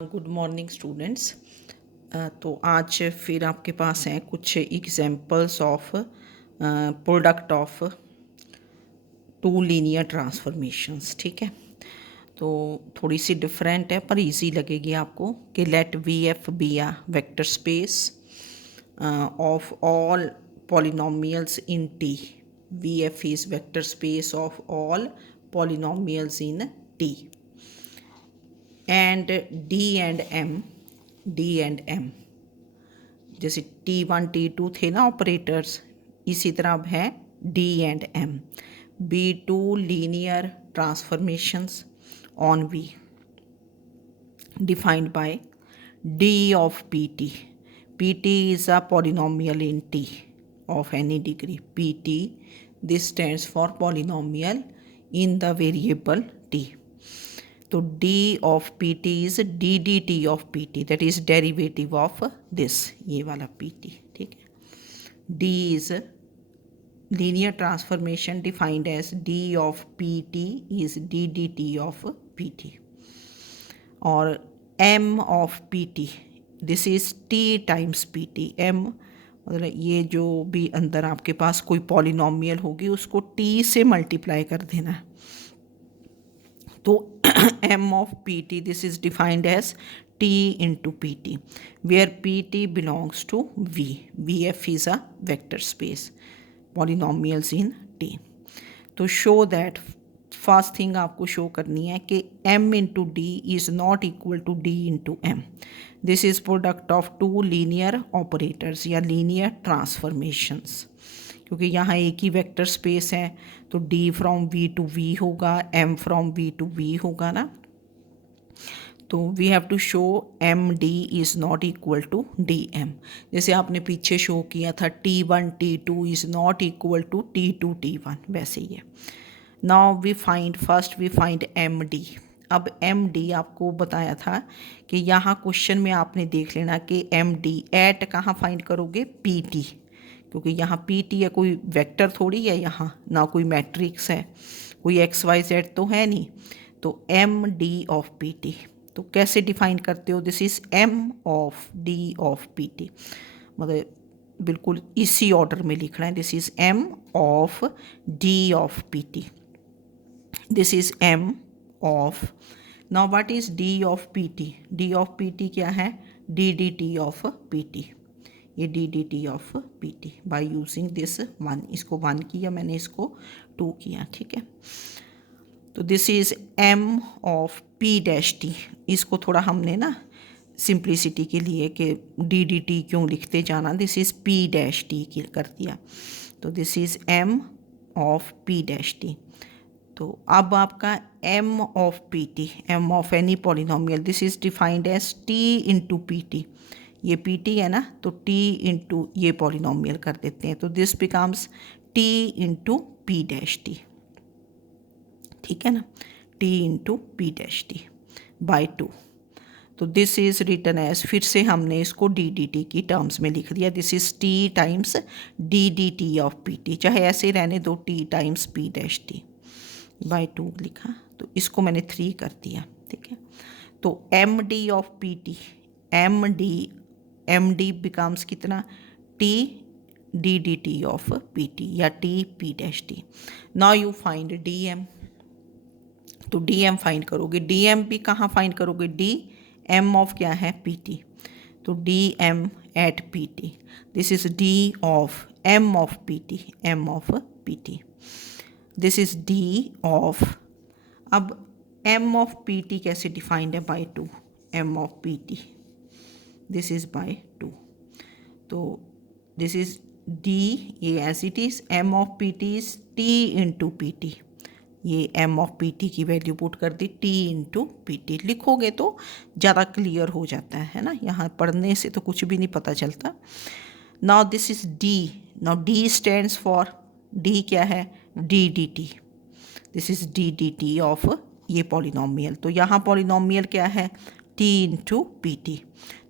Good morning students. तो आज फिर आपके पास हैं कुछ examples of product of two linear transformations. ठीक है, तो थोड़ी सी डिफरेंट है पर इजी लगेगी आपको कि let V F be a vector space of all polynomials in T. V F is vector space of all polynomials in T and D and M जैसे T1 T2 थे ना ऑपरेटर्स, इसी तरह अब है D and M. B2 linear transformations on V defined by D of PT. PT is a polynomial in T of any degree. PT, this stands for polynomial in the variable T. तो d of pt is d dt of pt, that is derivative of this, ये वाला pt। ठीक है, d is linear transformation defined as d of pt is d dt of pt, और m of pt this is t times pt। m मतलब ये जो भी अंदर आपके पास कोई पॉलिनोमियल होगी उसको t से मल्टीप्लाई कर देना है। तो m of pt this is defined as t into pt where pt belongs to v। vf is a vector space polynomials in t। तो show that फर्स्ट थिंग आपको शो करनी है कि m into D is not equal to d into M. This is product of two linear operators या linear transformations, क्योंकि यहाँ एक ही वेक्टर स्पेस है तो d from v to v होगा, m from v to v होगा ना। तो we have to show M D is not equal to D M. जैसे आपने पीछे शो किया था T1 T2 is not equal to T2 T1, वैसे ही है। Now we find M D. अब एम डी आपको बताया था कि यहाँ क्वेश्चन में आपने देख लेना कि एम डी एट कहाँ फाइंड करोगे, पी टी, क्योंकि यहाँ पी टी है, कोई वेक्टर थोड़ी है यहाँ, ना कोई मैट्रिक्स है, कोई एक्स वाई जेड तो है नहीं। तो M D of P T तो कैसे डिफाइन करते हो, this is M of D of P T, मतलब बिल्कुल इसी ऑर्डर में लिखना है। This is M of D of P T, this is M of. Now what is D of P T? D of P T क्या है, D D T of P T. ये D D T of P T by using this one, इसको one किया मैंने, इसको two किया। ठीक है, तो this is M of P dash T. इसको थोड़ा हमने ना सिंप्लिसिटी के लिए कि डी डी टी क्यों लिखते जाना, this is p dash t कर दिया। तो this is M of P dash t. तो अब आपका m of P T, M of any polynomial, this is defined as t into p T. ये पी टी है ना, तो t इंटू ये पॉलिनोमियल कर देते हैं, तो this becomes t into P dash T. ठीक है ना, t into P dash T by two. तो दिस इज़ रिटन एज, फिर से हमने इसको डी डी टी की टर्म्स में लिख दिया, this is t times D D T of P T, चाहे ऐसे रहने दो, t times P dash T by two लिखा, तो इसको मैंने 3 कर दिया। ठीक है, तो M D of P T, M D becomes कितना, T D D T of P T या T P dash T. Now you find D M, तो डी एम फाइंड करोगे, डी एम भी कहाँ फाइंड करोगे, डी एम ऑफ क्या है, P T, तो D M at P T, this is D of M of P T, M of P T, this is D of. अब m of P t कैसे defined है, by two, m of P T this is by two, तो this is d, ये as it is, M of P T is t into p T, ये m of P t की value put कर दी, t into p t. लिखोगे तो ज़्यादा clear हो जाता है ना, यहाँ पढ़ने से तो कुछ भी नहीं पता चलता। Now this is D, now D stands for, D क्या है, D D T, this is D D T of ये पॉलिनोमियल। तो यहाँ पॉलिनोमियल क्या है, टी इंटू पी टी,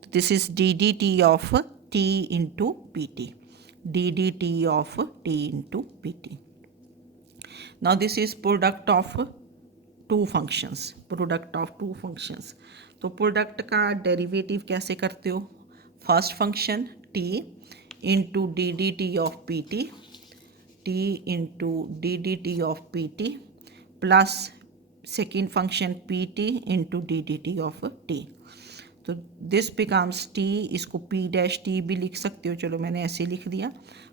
तो this is D D T of T into p T, D D T of T into p T. Now this is product of two functions, product of two functions, तो product का derivative कैसे करते हो? First function t into D D T of P T, T into D D T of P T plus second function P T into D D T of T. तो this becomes T, इसको p dash T भी लिख सकते हो, चलो मैंने ऐसे लिख दिया,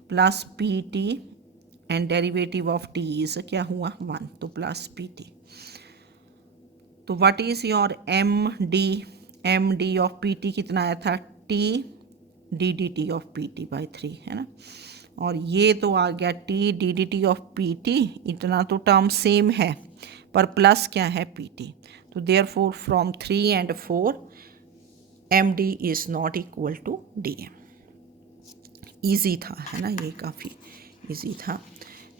plus P T and derivative of T is क्या हुआ 1, तो प्लस पी टी। तो what is your m D of P t कितना आया था? T D D T of P T by 3 है ना, और ये तो आ गया t D D T of P t, इतना तो टर्म सेम है पर प्लस क्या है पी टी। तो therefore from 3 and 4 m D is not equal to D m. Easy था है ना, ये काफ़ी ईजी था।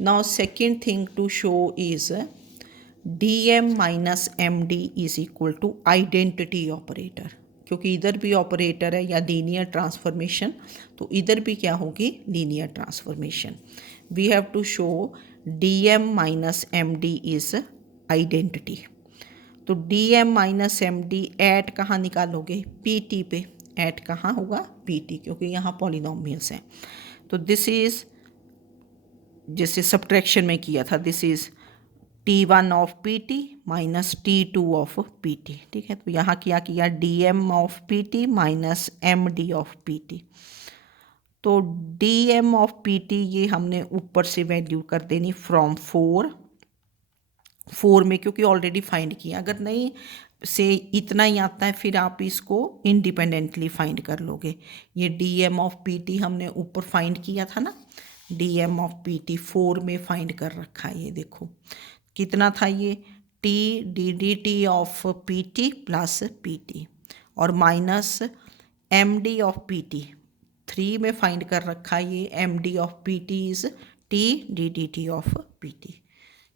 Now second thing to show is d M minus M D is equal to identity operator, क्योंकि इधर भी ऑपरेटर है या लीनियर ट्रांसफॉर्मेशन, तो इधर भी क्या होगी? Linear transformation. We have to show D M minus M D is identity. तो D M minus M D at कहाँ निकालोगे? पी टी पे। एट कहाँ होगा? पी टी, क्योंकि यहाँ पॉलिनोमियल्स हैं। तो दिस इज़ जैसे सब्ट्रैक्शन में किया था, this is T1 of P T minus T2 of P T, ठीक है। तो यहाँ क्या किया? D M of P T minus M D of P T. तो D M of P T ये हमने ऊपर से वैल्यू कर देनी फ्रॉम 4 में, क्योंकि ऑलरेडी फाइंड किया। अगर नहीं से इतना ही आता है फिर आप इसको इंडिपेंडेंटली फाइंड कर लोगे। ये d M of P t हमने ऊपर फाइंड किया था ना, d M of P t 4 में फाइंड कर रखा है। ये देखो कितना था ये? T D D T of P T plus P T और minus M D of P T 3 में फाइंड कर रखा है। ये M D of P T is T D D T of P T,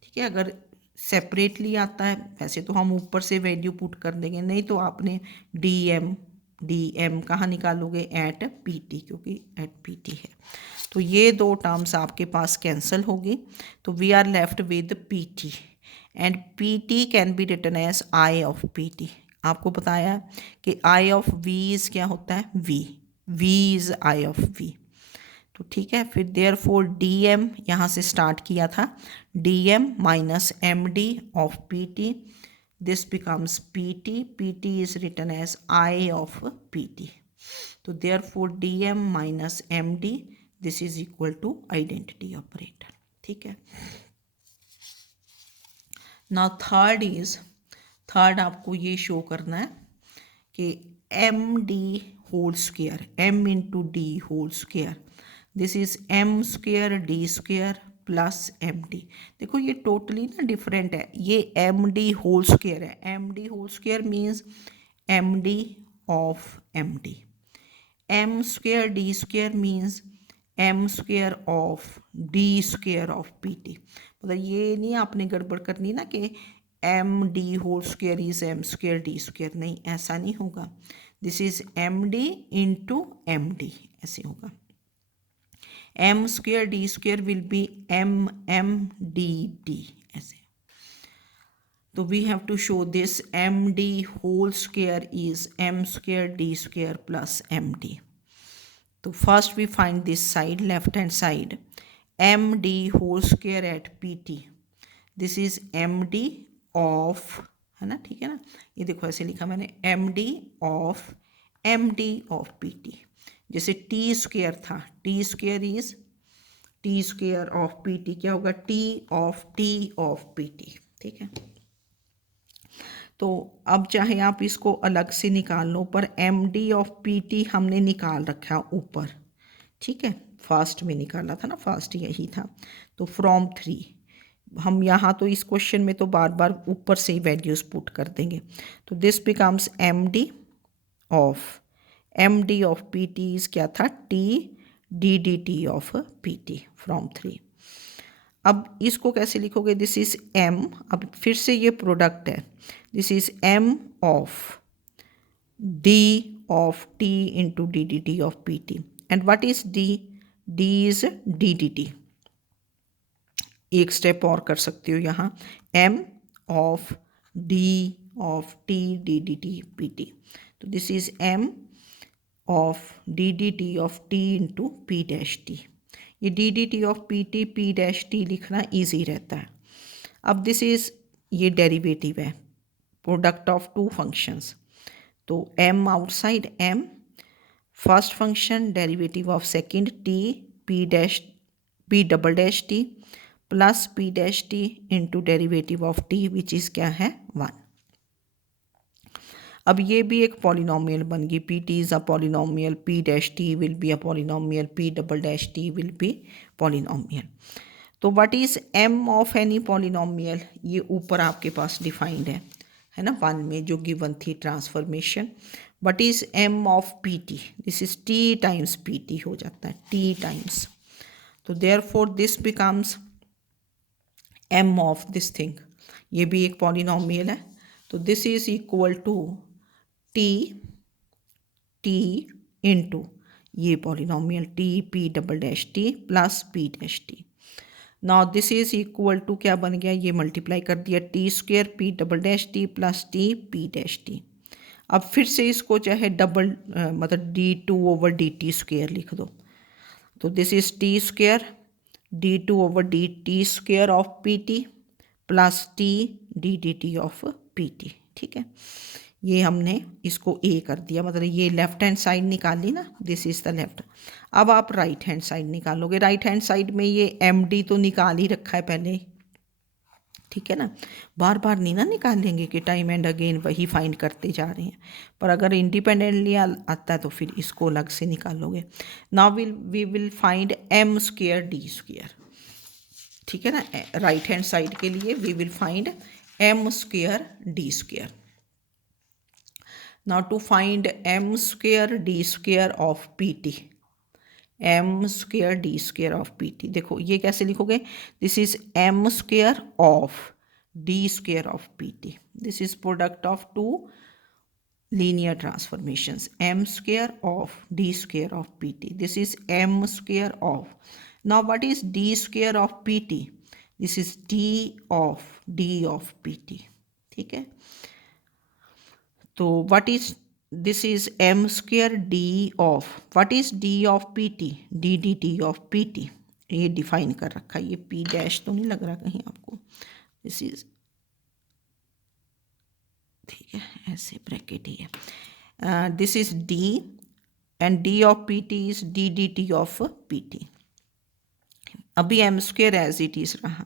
ठीक है। अगर सेपरेटली आता है वैसे तो हम ऊपर से वैल्यू पुट कर देंगे, नहीं तो आपने डी एम कहाँ निकालोगे? एट पी टी, क्योंकि एट पी टी है। तो ये दो टर्म्स आपके पास कैंसिल होगी, तो we are left with p T and p t can be written as I of P t. आपको बताया कि आई ऑफ वी इज़ क्या होता है? V is I of v. तो ठीक है, फिर देयरफॉर डी एम यहाँ से स्टार्ट किया था, D M minus M D of P T, this becomes P T is written as I of P T. तो therefore D M minus M D this is equal to identity operator, ठीक है। Now third आपको ये show करना है कि m D whole square, m into d whole square, this is M square D square plus M d. देखो ये totally ना डिफरेंट है, ये एम डी होल स्क्वायर है। M D whole square means m D of m d. M square D square means m square of d square of P T. मतलब ये नहीं आपने गड़बड़ करनी ना कि m D whole square is M square D square, नहीं ऐसा नहीं होगा। This is M D into M D, ऐसे होगा। M square D square will be M M D D, ऐसे। तो we have to show this M D whole square is M square D square plus M D. तो first we find this side, left hand side, M D whole square at P T, this is M D of, है ना, ठीक है ना। ये देखो ऐसे लिखा मैंने, m D of P T. जैसे टी स्क्वायर था, t square is t square of P T, क्या होगा? टी ऑफ पी टी, ठीक है। तो अब चाहे आप इसको अलग से निकाल लो, पर m D of P t हमने निकाल रखा ऊपर, ठीक है। फर्स्ट में निकाला था ना, फर्स्ट यही था। तो फ्रॉम 3 हम यहाँ तो इस क्वेश्चन में तो बार बार ऊपर से ही वैल्यूज़ पुट कर देंगे। तो this becomes m D of P T is क्या था? T D D T of P t from 3। अब इसको कैसे लिखोगे? दिस इज एम, अब फिर से ये प्रोडक्ट है, this is M of D of T into D D T of P T. And what is D? D is D D T. एक स्टेप और कर सकते हो यहाँ, M of D of t d dt pt. तो this is m of D D T of T into P dash T. ये D D T of P T P dash T लिखना easy रहता है. अब this is ये derivative है, product of two functions. तो m outside m, first function derivative of second t p dash p double dash t plus p dash t into derivative of t which is क्या है 1. अब ये भी एक polynomial बन गई. P T is a polynomial, P dash T will be a polynomial, P double dash T will be polynomial. तो what is M of any polynomial, ये ऊपर आपके पास डिफाइंड है ना 1 में जो गिवन थी transformation. What is M of P T, this is T times P T हो जाता है, टी टाइम्स. तो therefore this becomes M of this thing, ये भी एक पॉलिनोमियल है. तो this is equal to T into ये polynomial T P double dash T plus P dash T. Now this is equal to क्या बन गया, ये मल्टीप्लाई कर दिया T square P double dash T plus t P dash t. अब फिर से इसको चाहे डबल मतलब d two over D T square लिख दो. तो this is t square D two over D T square of P T plus t D D T of P T. ठीक है, ये हमने इसको ए कर दिया, मतलब ये लेफ्ट हैंड साइड निकाल ली ना, दिस इज़ द लेफ्ट. अब आप राइट हैंड साइड निकालोगे. राइट हैंड साइड में ये एम डी तो निकाल ही रखा है पहले, ठीक है ना, बार बार नहीं ना निकालेंगे कि टाइम एंड अगेन वही फाइंड करते जा रहे हैं. पर अगर इंडिपेंडेंटली आता है तो फिर इसको अलग से निकालोगे. Now we will find m square D square. ठीक है ना, राइट हैंड साइड के लिए we will find m square D square. Now to find m square d square of pt, m square d square of pt, देखो ये कैसे लिखोगे, this is m square of d square of pt. This is product of two linear transformations, m square of d square of pt. This is m square of. Now what is d square of pt? This is d of pt. ठीक है, तो what is this is M square d of, what is D of P T, D D T of P T. ये define कर रखा है, ये P dash तो नहीं लग रहा कहीं आपको, दिस इज ठीक है, ऐसे ब्रैकेट ही है. This is D and D of P T is D D T of P T. अभी M square as it is रहा.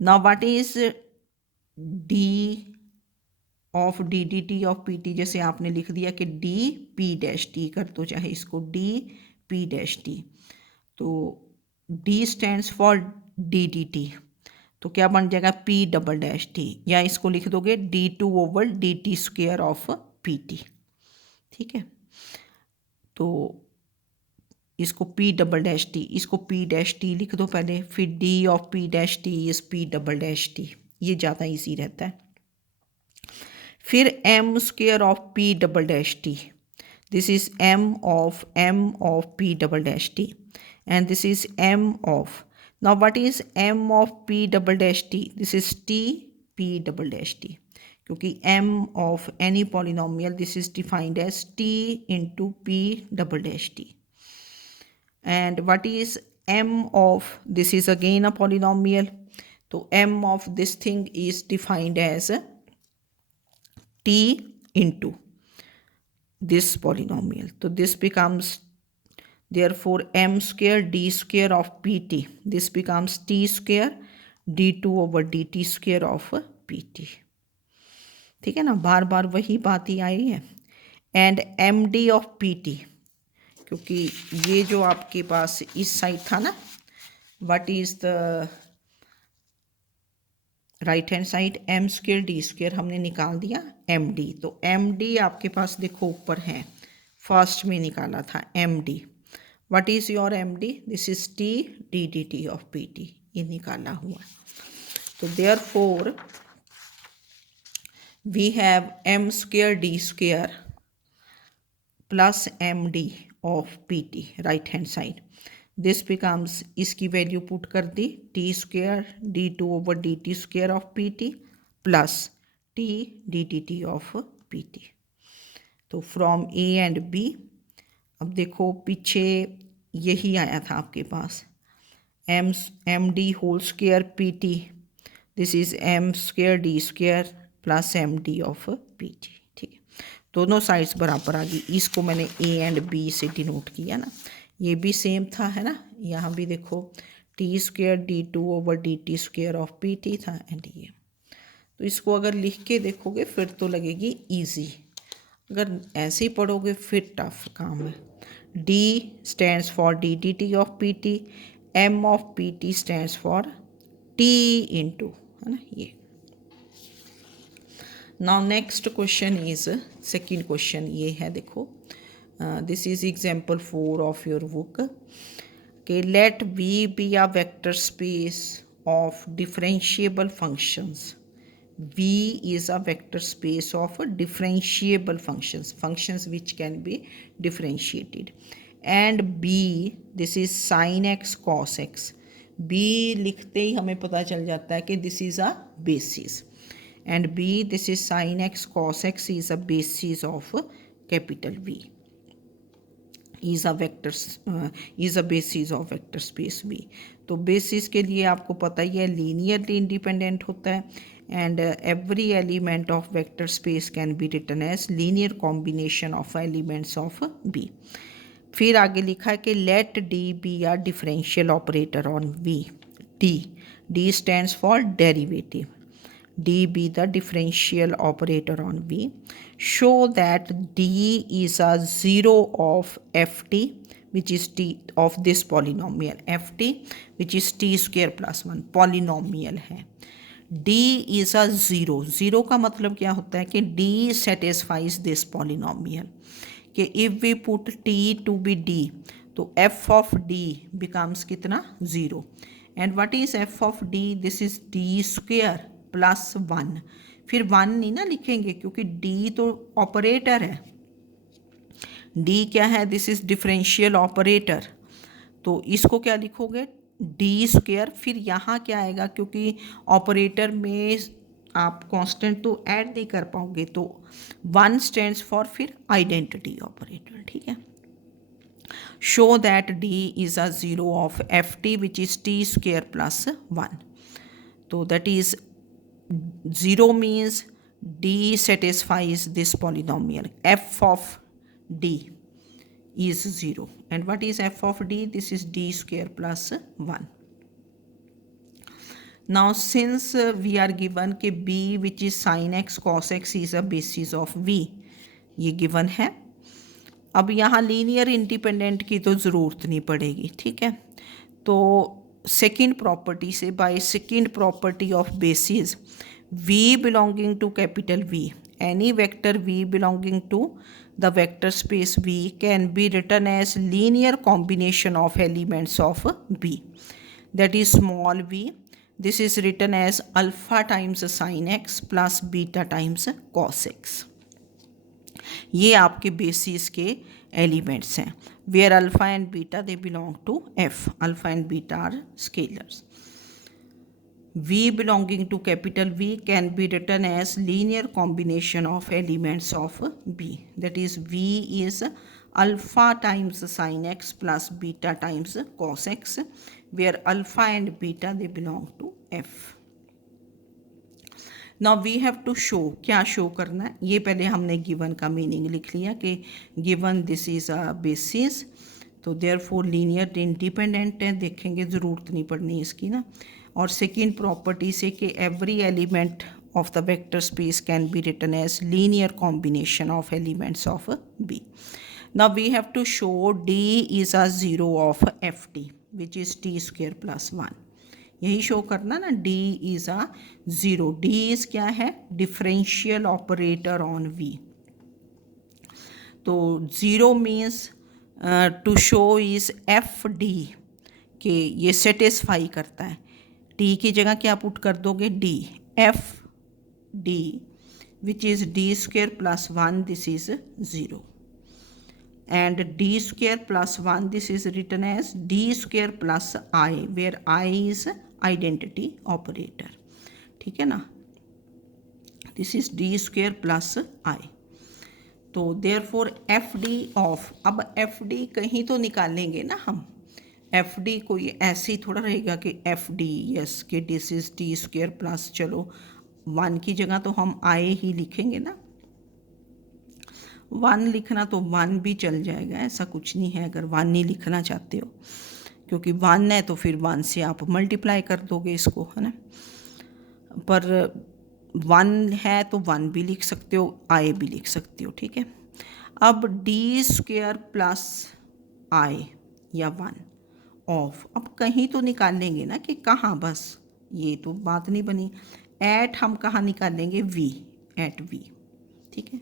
Now what is D of D D T of P T, जैसे आपने लिख दिया कि D P dash t कर दो, चाहे इसको डी पी डैश टी. तो D stands for D D T, तो क्या बन जाएगा पी डबल डैश टी, या इसको लिख दोगे d two over D T square of P T. ठीक है, तो इसको पी डबल डैश टी, इसको पी डैश टी लिख दो पहले, फिर d of P dash t is p double dash T, ये ज़्यादा ईजी रहता है. फिर m square of p double dash T, this is M of p double dash T, and this is M of. Now what is M of p double dash T, this is T P double dash T, क्योंकि M of any polynomial this is defined as T into P double dash T. And what is M of, this is again a polynomial, तो M of this thing is defined as t into this polynomial. So this becomes therefore m square d square of pt. This becomes t square d2 over dt square of pt. ठीक है ना, बार बार वही बात ही आई है. And m D of P t, क्योंकि ये जो आपके पास इस साइड था ना, what is the right hand side, m square D square हमने निकाल दिया एम डी. तो एम डी आपके पास देखो ऊपर है, फर्स्ट में निकाला था m d. What is your m D, this is t D D T of P T, ये निकाला हुआ. तो therefore we have M square D square plus M D of P T right hand side. This becomes, इसकी value put कर दी, T square D two over D T square of P T plus t dt of pt। तो from A and B, अब देखो पीछे यही आया था आपके पास M D whole square P T, this is M square D square plus M D of P T. ठीक है, दोनों साइड्स बराबर आ गई। इसको मैंने ए एंड बी से डिनोट किया ना, ये भी सेम था है ना। यहाँ भी देखो t square D two over D T square of P t था एंड ये। तो इसको अगर लिख के देखोगे फिर तो लगेगी ईजी, अगर ऐसे ही पढ़ोगे फिर टफ काम है। D stands for ddt of pt, m of pt stands for t into, है ना ये। Now next question is second question, ये है देखो, this is example 4 of your book कि let V be a vector space of differentiable functions. V is a vector space of differentiable functions which can be differentiated, and B this is sin x cos x। B लिखते ही हमें पता चल जाता है कि this is a basis, and B this is sin x cos x is a basis of capital V, is a vector is a basis of vector space V। तो basis के लिए आपको पता ही है लीनियरली इंडिपेंडेंट होता है, and every element of vector space can be written as linear combination of elements of B। फिर आगे लिखा है कि let D be a differential operator on V। D stands for derivative, D be the differential operator on V। Show that D is a zero of ft which is t of this polynomial ft which is t square plus 1 polynomial है। D is a zero, zero का मतलब क्या होता है कि D satisfies this polynomial, कि if we put t to be D तो f of D becomes कितना 0, and what is f of D, this is D square plus 1। फिर 1 नहीं ना लिखेंगे क्योंकि D तो ऑपरेटर है, D क्या है, दिस इज डिफरेंशियल ऑपरेटर, तो इसको क्या लिखोगे डी स्क्वेयर। फिर यहाँ क्या आएगा, क्योंकि ऑपरेटर में आप कांस्टेंट तो ऐड नहीं कर पाओगे, तो 1 स्टैंड्स फॉर फिर आइडेंटिटी ऑपरेटर। ठीक है, show that D is a zero of f t which is t square plus 1। तो that is zero means D satisfies this polynomial, F of D is 0, and what is f of D, this is D square plus 1। now since we are given कि B which is sin x cos x is a basis of V, ये given है। अब यहाँ linear independent की तो ज़रूरत नहीं पड़ेगी, ठीक है। तो सेकेंड प्रॉपर्टी से, by second property of basis, V belonging to capital V, any vector V belonging to the vector space V can be written as linear combination of elements of B, that is small v, this is written as alpha times sin x plus beta times cos x। ये आपके basis के elements हैं, where alpha and beta they belong to F, alpha and beta are scalars. V belonging to capital V can be written as linear combination of elements of B, that is V is alpha times sin x plus beta times cos x, where alpha and beta they belong to F। now we have to show, क्या show करना है, ये पहले हमने given का meaning लिख लिया कि given this is a basis, तो देयरफॉर लीनियर इंडिपेंडेंट है, देखेंगे ज़रूरत नहीं पड़नी इसकी ना। और सेकेंड प्रॉपर्टी से कि every element of the vector space can be written as linear combination of elements of b. Now we have to show d is a zero of f t which is t square plus 1, यही शो करना ना, d is a zero, d is क्या है, differential operator on v. तो zero means to show is f d, कि ये satisfy करता है, टी की जगह क्या पुट कर दोगे D, F D which is D square plus 1, this is zero, and D square plus 1 this is written as D square plus I, where I is identity operator. ठीक है ना, this is D square plus I. तो therefore F D of, अब F D कहीं तो निकालेंगे ना हम, एफ डी कोई ऐसे ही थोड़ा रहेगा कि एफ डी यस कि this is D square plus, चलो 1 की जगह तो हम आई ही लिखेंगे ना, 1 लिखना तो 1 भी चल जाएगा, ऐसा कुछ नहीं है अगर 1 नहीं लिखना चाहते हो, क्योंकि 1 है तो फिर 1 से आप मल्टीप्लाई कर दोगे इसको, है ना। पर 1 है तो 1 भी लिख सकते हो, आई भी लिख सकते हो, ठीक है। अब डी स्क्वेयर प्लस आई या 1 ऑफ, अब कहीं तो निकालेंगे ना कि कहाँ, बस ये तो बात नहीं बनी। एट हम कहाँ निकालेंगे, वी, एट वी, ठीक है।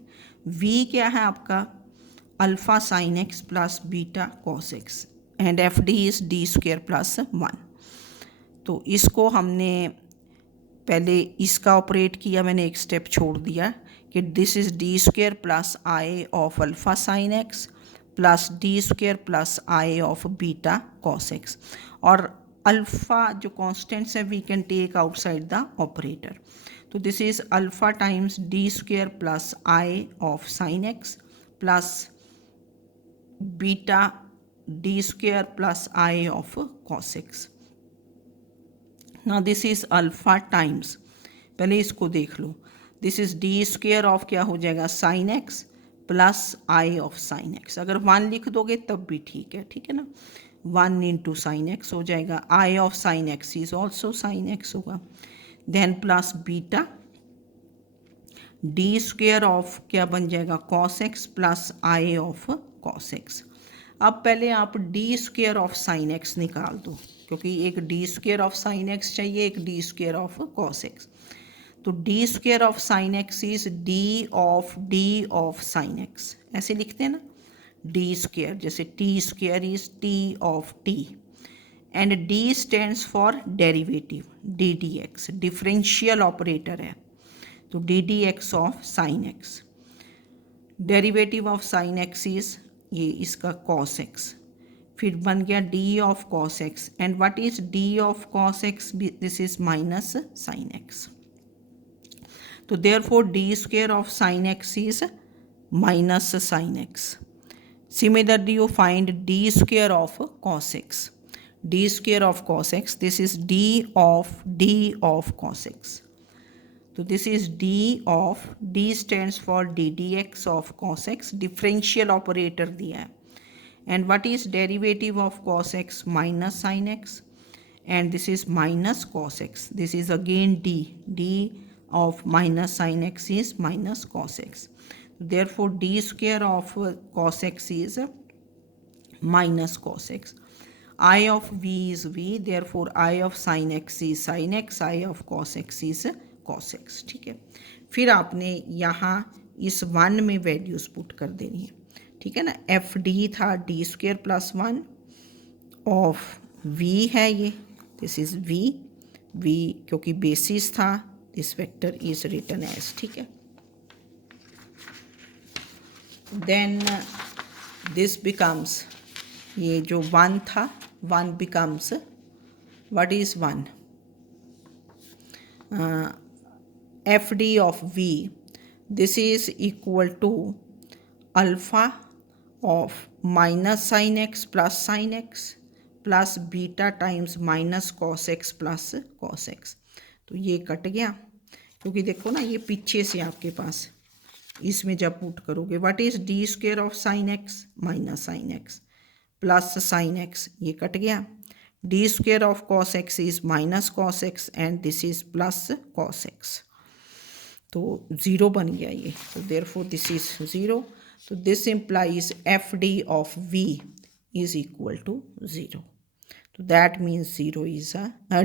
वी क्या है आपका, alpha sine x plus beta cos X, and F D is D square plus 1। तो इसको हमने पहले इसका ऑपरेट किया, मैंने एक स्टेप छोड़ दिया कि this is D square plus I of alpha sine x plus D square plus I of beta cos X, और अल्फ़ा जो कॉन्स्टेंट्स है we can take outside the operator. तो this is alpha times D square plus I of sine x plus beta D square plus I of cos X. ना this is alpha times, पहले इसको देख लो, this is D square of क्या हो जाएगा, sine x plus I of sine x. अगर 1 लिख दोगे तब भी ठीक है ना, 1 इंटू साइन एक्स हो जाएगा, I of sine X is also sine X होगा, then plus beta D square of क्या बन जाएगा, cos x plus I of cos X. अब पहले आप D square of sine X निकाल दो, क्योंकि एक D square of sine X चाहिए, एक D square of cos x. तो D square of sine X is D of sine X, ऐसे लिखते हैं ना, डी स्क्वेयर, जैसे T square is T of T, and D stands for derivative, D D X differential operator है, तो D D X of sine X, derivative of sine X is ये इसका cos X, फिर बन गया D of cos X, and what is D of cos X, this is minus sine X. तो therefore D square of sine X is minus sine X. Similarly, you find d square of cos x. d square of cos x, this is d of cos x. So this is d stands for d dx of cos x, differential operator दिया है. And what is derivative of cos x, minus sin x, and this is minus cos x. This is again d of minus sin x is minus cos x. Therefore d square of cos x is minus cos x. I of v is v, therefore I of sin x is sin x, I of cos x is cos x, ठीक है। फिर आपने यहाँ इस 1 में values put कर देनी है, ठीक है ना। एफ डी था d square plus 1 of v है ये, दिस इज वी, क्योंकि बेसिस था, this vector is written as, ठीक है। देन दिस बिकम्स, ये जो 1 था 1 becomes, what is 1, f D of v, this is equal to alpha of minus sine x plus beta times minus cos x plus cos x. तो ये cut गया, क्योंकि देखो ना ये पीछे से आपके पास, इसमें जब पुट करोगे what is D square of sine x minus sine x plus sine x, ये कट गया, D square of cos x is minus cos X and this is plus cos x, तो 0 बन गया ये, तो देयरफॉर दिस इज 0। तो this implies f D of v is equal to 0, तो that means 0 is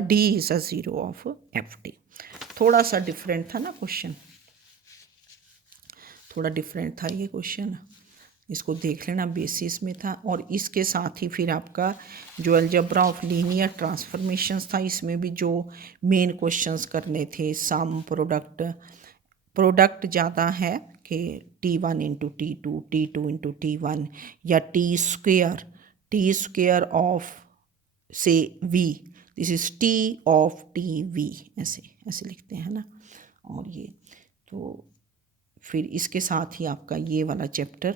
d is a 0 of f d. थोड़ा सा different था ना क्वेश्चन, थोड़ा डिफरेंट था ये क्वेश्चन, इसको देख लेना, बेसिस में था। और इसके साथ ही फिर आपका जो अलजेब्रा ऑफ लीनियर ट्रांसफॉर्मेशंस था, इसमें भी जो मेन क्वेश्चंस करने थे, सम, प्रोडक्ट ज़्यादा है कि T1 into T2, T2 into T1, या टी स्क्वेयर ऑफ से V, this is T of T V, ऐसे लिखते हैं ना। और ये तो फिर इसके साथ ही आपका ये वाला चैप्टर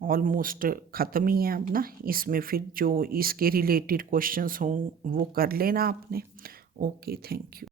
ऑलमोस्ट ख़त्म ही है अब ना। इसमें फिर जो इसके रिलेटेड क्वेश्चंस हों वो कर लेना आपने। Okay, thank you.